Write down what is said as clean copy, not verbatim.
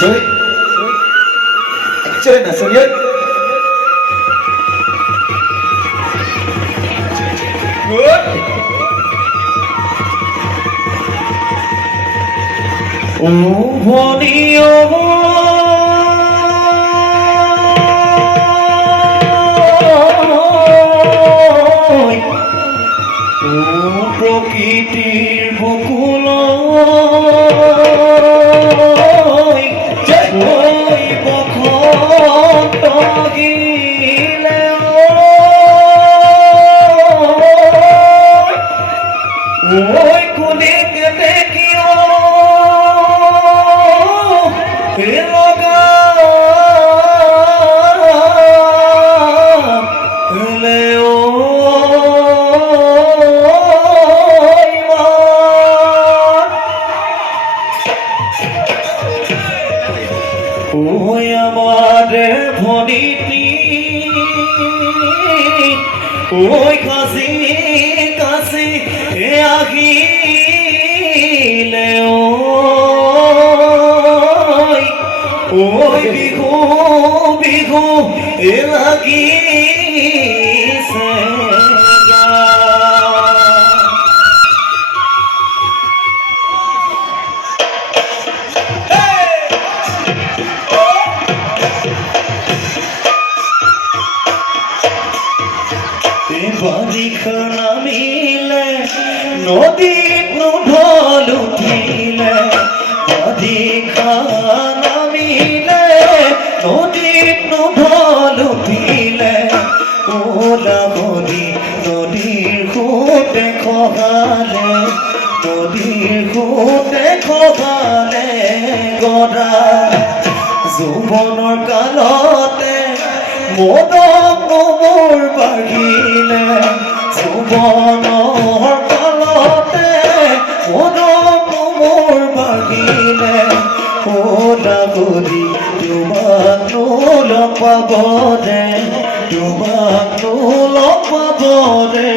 Sorry. Chơi là sớm nhất. Good. প্রকৃতির বকুল ওই বসন্ত গিলে ওই কুলিক দেখিও লগা ওই আমার ভনিটি ওই কাছে কাছে আহিলে ওই বিহু বিহু লাগিছে বারিখা নামিলে নদীত ঢল উঠিলে বারিখা নামিলে নদীত ঢল উঠিলে ওলা বলি নদীর সোঁতে খহালে নদীর সোঁতে খহালে গৰা যৌৱনৰ কালতে মদক মোৰ বাঢ়িলে যৌৱনৰ কালতে মদক মোৰ বাঢ়িলে লাগি তোমাক লগ পাব দে তোমাক লগ পাব দে